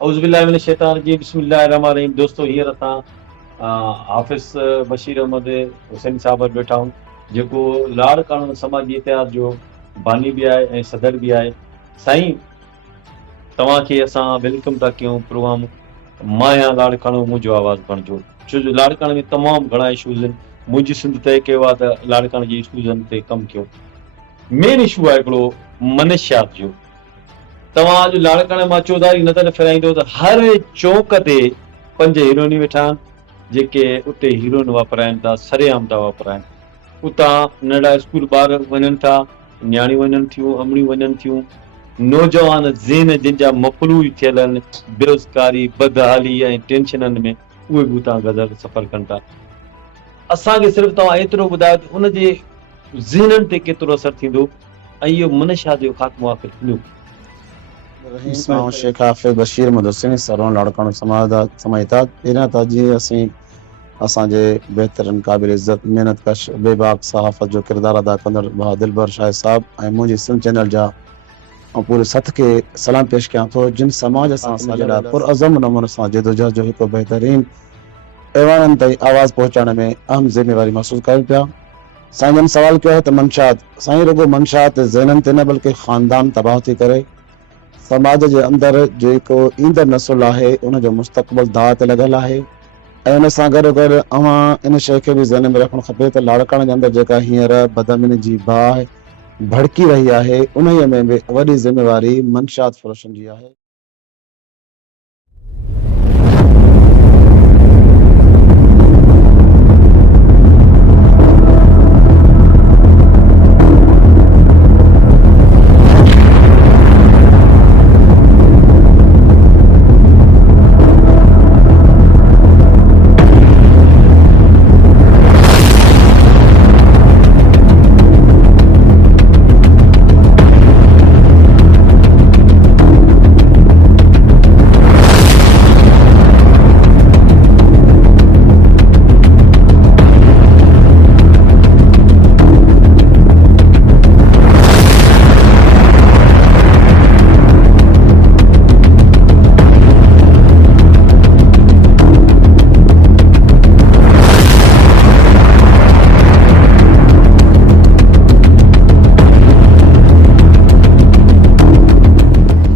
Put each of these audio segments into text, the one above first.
औज़ुबिल्लाहि मिनश शैतानिर रजीम बिस्मिल्लाहिर रहमानिर रहीम। दोस्तों हींअर असां हाफ़िज़ बशीर अहमद हुसैन साहब वटि वेठा आहियूं, जेको लाड़ कानून समाजी इतिहाद जो बानी बि आहे ऐं सदर बि आहे। साईं, तव्हांखे असां वेलकम था कयूं प्रोग्राम मां आहियां लाड़ कानून मुंहिंजो आवाज़ बणिजो। छो जो लाड़ कानून में तमामु घणा इशूज़ आहिनि। मुंहिंजी सिंध तय कयो आहे त लाड़ कानून जे इशूज़नि ते कमु कयूं। मेन इशू आहे हिकिड़ो मनशियात जो। तव्हां अॼु लाड़काणे मां चौधारी नज़र फेराईंदो त हर चौंक ते 5 हीरोइनियूं वेठा आहिनि, जेके उते हीरोइन वापराइनि था, सरेआम था वापराइनि। उतां नंढा स्कूल ॿार वञनि था, न्याणियूं वञनि थियूं, अमड़ियूं वञनि थियूं, नौजवान ज़हन जिन जा मफ़लूज थियल आहिनि बेरोज़गारी, बदहाली ऐं टेंशननि में, उहे बि उतां गज़र सफ़र कनि था। असांखे सिर्फ़ु तव्हां एतिरो ॿुधायो त उन जे ज़हननि ते केतिरो असरु थींदो ऐं इहो मनशियात जो ख़ात्मो आख़िर थींदो। रहीम शेख हाफ़िज़ बशीर मुदस्सिर सरवण लाड़काणो समाइतात इन था जीअं असांजे बहितरीन क़ाबिल इज़त महिनत कश बेबाक सहाफ़त जो किरदारु अदा कंदड़ भाउ दिलबर शाहिद साहब ऐं मुंहिंजी सिंध चैनल जा पूरे सथ खे सलाम पेश कयां थो, जिन समाज सां असांजे लाइ पुरअज़म नमूने सां जदोजहद जो हिकु बहितरीन ऐवाननि ताईं आवाज़ पहुचाइण में अहम ज़िम्मेवारी महसूस कयूं पिया। साईं जन सवाल कयो आहे त मंशात, साईं रुगो मंशात ज़हननि ते न बल्कि ख़ानदान तबाह थी करे समाज जे अंदरि जेको ईंदड़ नसुल आहे उनजो मुस्तक़बिल दाअ ते लॻल आहे ऐं उन सां गॾोगॾु अवां इन शइ खे बि ज़हन में रखणु खपे त लाड़काणे जे अंदरि जेका हींअर बदअमनी जी बाहि भड़की रही आहे उन्हीअ में बि वॾी ज़िम्मेवारी मंशात फ़रोशनि जी आहे।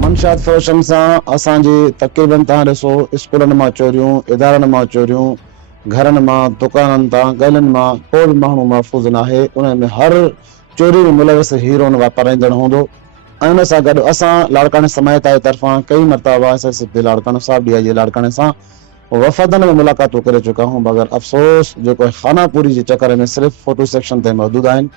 मंशात फ़रोशनि सां असांजी तक़रीबन तव्हां ॾिसो स्कूलनि मां चोरियूं, इदारनि मां चोरियूं, घरनि मां, दुकाननि तां, गलियुनि मां को बि माण्हू महफ़ूज़ न आहे। उन में हर चोरी में मुलविस हीरोइन वापाराईंदड़ हूंदो ऐं उन सां गॾु असां लाड़काणे समायत जे तरफ़ां कई मरतबा SSP लाड़काणो साहब DIG लाड़काणे सां वफ़दनि में मुलाक़ातूं करे चुका आहियूं, मगर अफ़सोस जेको खानापूरी जे चकर में सिर्फ़ु फोटो सेक्शन ते मौजूदु आहिनि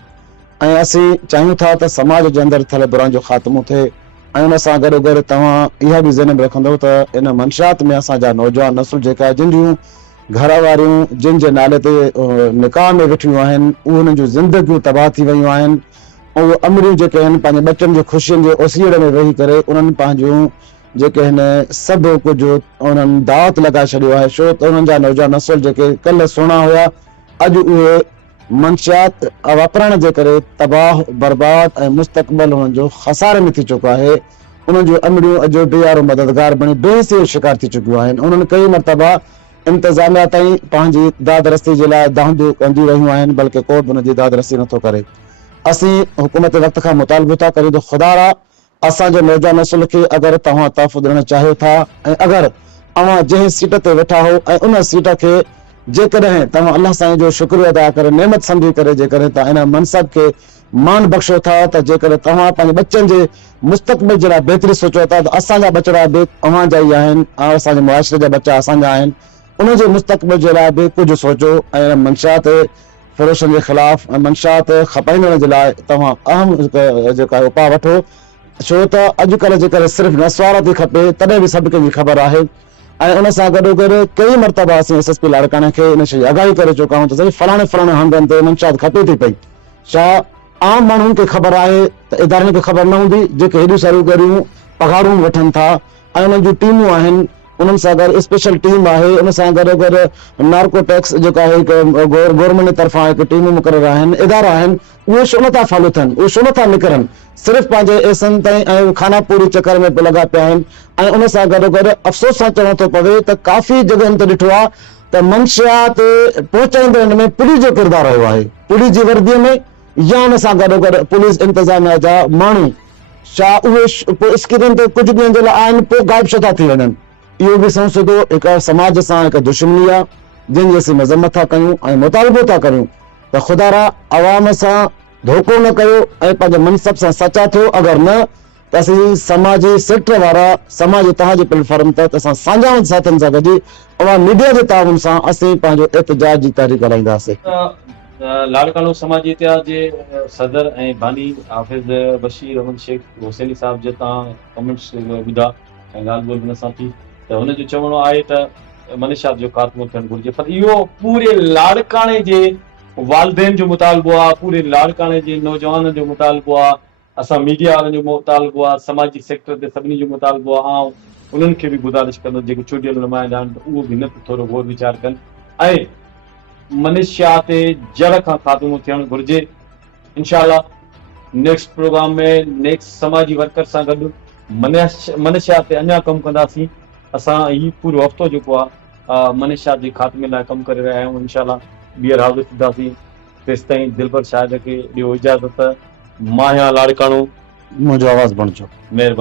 ऐं असीं चाहियूं था त समाज जे अंदरि थियल बुराइयुनि जो ख़ात्मो थिए ऐं उन सां गॾोगॾु तव्हां इहा बि ज़हन में रखंदव त इन मंशात में असांजा नौजवान नसुल जेका आहे, जिन जूं घर वारियूं जिन जे नाले ते निकाह में वेठियूं आहिनि, उन्हनि जूं ज़िंदगियूं तबाह थी वियूं आहिनि ऐं उहे अमरियूं जेके आहिनि पंहिंजे बचनि जी ख़ुशियुनि जे ओसीड़े में वेही करे उन्हनि पंहिंजूं जेके आहिनि सभु कुझु उन्हनि दावत लॻाए छॾियो आहे। छो त उन्हनि जा नौजवान नसुल जेके कल्ह सुहिणा हुआ, अॼु उहे मंशियात वापराइण जे करे तबाह बर्बाद ऐं मुस्तक़बिल हुननि जो खसारे में थी चुको आहे। उन्हनि जूं अमड़ियूं अॼु बेयारो मददगार बणी बेइज़तीअ जो शिकार थी चुकियूं आहिनि। उन्हनि कई मरतबा इंतज़ामिया ताईं पंहिंजी दादरस्ती जे लाइ दांदियूं कंदियूं रहियूं आहिनि, बल्कि को बि हुनजी दादरस्ती नथो करे। असीं हुकूमत वक़्त खां मुतालबो था करियूं त ख़ुदा असांजे नौजवान नसुल खे अगरि तव्हां तहफ़ुज़ ॾियणु चाहियो था ऐं अगरि अवां जंहिं सीट ते वेठा हो ऐं उन सीट खे जेकॾहिं तव्हां अल्लाह साईं जो शुक्रिया अदा करे नेमत सम्झी करे जेकॾहिं तव्हां इन मनसब खे मान बख़्शो था त जेकॾहिं तव्हां पंहिंजे बच्चनि जे मुस्तक़बिल जे लाइ बहितरी सोचो था त असांजा बचड़ा बि अव्हां जा ई आहिनि ऐं असांजे मुआशिरे जा बच्चा असांजा आहिनि। उन जे मुस्तक़बिल जे लाइ बि कुझु सोचो ऐं मंशात फ़रोशनि जे ख़िलाफ़ ऐं मंशात खपाइण जे लाइ तव्हां अहम जेका उपाउ वठो। छो त अॼुकल्ह जेकॾहिं सिर्फ़ु नस्वार थी खपे तॾहिं बि सभु कंहिंजी ख़बर आहे ऐं उन सां गॾोगॾु कई मरतबा असीं SSP लाड़काणे खे इन शइ जी आगाही करे चुका आहियूं त साईं फलाणे फलाणे हंधनि ते मंशात खपे थी पई। छा आम माण्हुनि खे ख़बर आहे त इदारनि खे ख़बर न हूंदी जेके हेॾियूं सारियूं ॻरियूं पघारूं वठनि था ऐं उन्हनि जूं टीमूं आहिनि, उन्हनि सां गॾु स्पेशल टीम आहे, उन सां गॾोगॾु नार्को टैक्स जेका आहे गवर्नमेंट जे तरफ़ां हिकु टीम मुक़ररु आहिनि, इदारा आहिनि, उहे छो नथा फॉलो थियनि, उहे छो नथा निकिरनि, सिर्फ़ु पंहिंजे एसनि ताईं ऐं खाना पूरी चकर में लॻा पिया आहिनि। ऐं उन सां गॾोगॾु अफ़सोस सां चवणो थो पवे त काफ़ी जॻहियुनि ते ॾिठो आहे त मंशियात पहुचाईंदड़ में पुलिस जो किरदारु रहियो आहे, पुलिस जी वर्दीअ में या उन सां गॾोगॾु पुलिस इंतज़ामिया जा माण्हू छा उहे स्क्रीन ते कुझु ॾींहंनि जे लाइ आहिनि, पोइ गाइब छो था थी वञनि। इहो बि संसदो हिकु समाज सां हिकु दुश्मनी आहे जंहिंजी असीं मज़म्मत था कयूं ऐं मुतालबो था करियूं त ख़ुदा रा अवाम सां धोखो न कयो ऐं पंहिंजे मनसब सां सचा थियो। अगरि न त असीं समाजी सेक्टर वारा समाज तव्हांजे प्लेटफॉर्म ते असां साझा साथियुनि सां गॾु अवाम मीडिया जे ताउन सां असीं पंहिंजो एहतजाज जी तहरीक हलाईंदासीं। लाड़काणो समाजी इतिहाद जे सदर ऐं बानी हाफ़िज़ बशीर अहमद शेख हुसैनी साहब जे तव्हां कमेंट्स ॿुधा ऐं ॻाल्हि ॿोल हुन सां थी त हुनजो चवणो आहे त मनशियात जो ख़ात्मो थियणु घुरिजे, पर इहो पूरे लाड़काणे जे वालदेन जो मुतालबो आहे, पूरे लाड़काणे जे नौजवाननि जो मुतालबो आहे, असां मीडिया वारनि जो मुतालबो आहे, समाजी सेक्टर ते सभिनी जो मुतालबो आहे। ऐं उन्हनि खे बि गुज़ारिश कंदो जेके चूंडियल नुमाइंदा आहिनि त उहो बि न थोरो गौर वीचार कनि ऐं मनशियात ते जड़ खां ख़ात्मो थियणु घुरिजे। इंशाअल्लाह नेक्स्ट प्रोग्राम में नेक्स्ट समाजी वर्कर सां गॾु मनशियात ते अञा कमु कंदासीं। असां ही पूरो हफ़्तो जेको आहे मनशियात जे ख़ात्मे लाइ कमु करे रहिया आहियूं। इंशाअल्लाह ॿीहर हाज़िर थींदासीं। तेसि ताईं दिलबर शाहिद खे ॾियो इजाज़त। मां आहियां लाड़काणो, मुंहिंजो आवाज़ बणिजो। महिरबानी।